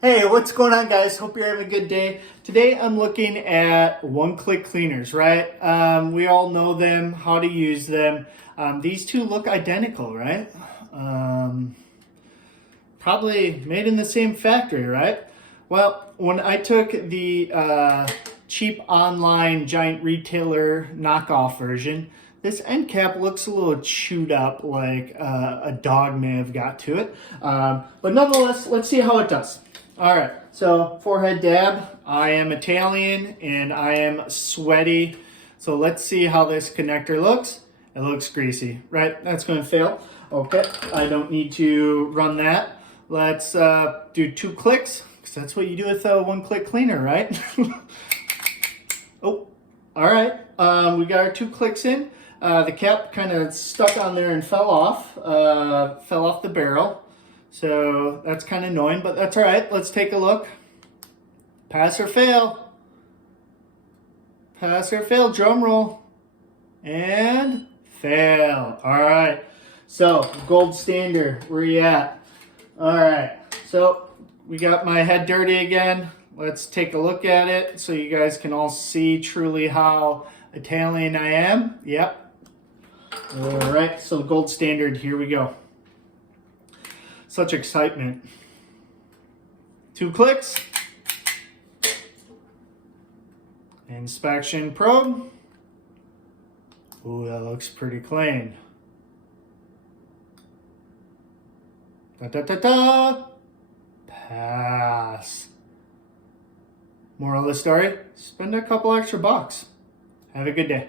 Hey, what's going on, guys? Hope you're having a good day. Today I'm looking at one-click cleaners, right? We all know them, how to use them. These two look identical, right? Probably made in the same factory, right? Well, when I took the cheap online giant retailer knockoff version, this end cap looks a little chewed up, like a dog may have got to it. But nonetheless, let's see how it does. All right, so forehead dab. I am Italian and I am sweaty. So let's see how this connector looks. It looks greasy, right? That's going to fail. Okay, I don't need to run that. Let's do 2 clicks, because that's what you do with a one-click cleaner, right? Oh, all right. We got our 2 clicks in. The cap kind of stuck on there and fell off the barrel. So that's kind of annoying, but that's all right. Let's take a look. Pass or fail. Pass or fail, drum roll. And fail. All right. So gold standard, where you at? All right. So we got my head dirty again. Let's take a look at it so you guys can all see truly how Italian I am. Yep. All right. So gold standard, here we go. Such excitement. 2 clicks. Inspection probe. Ooh, that looks pretty clean. Da-da-da-da. Pass. Moral of the story, spend a couple extra bucks. Have a good day.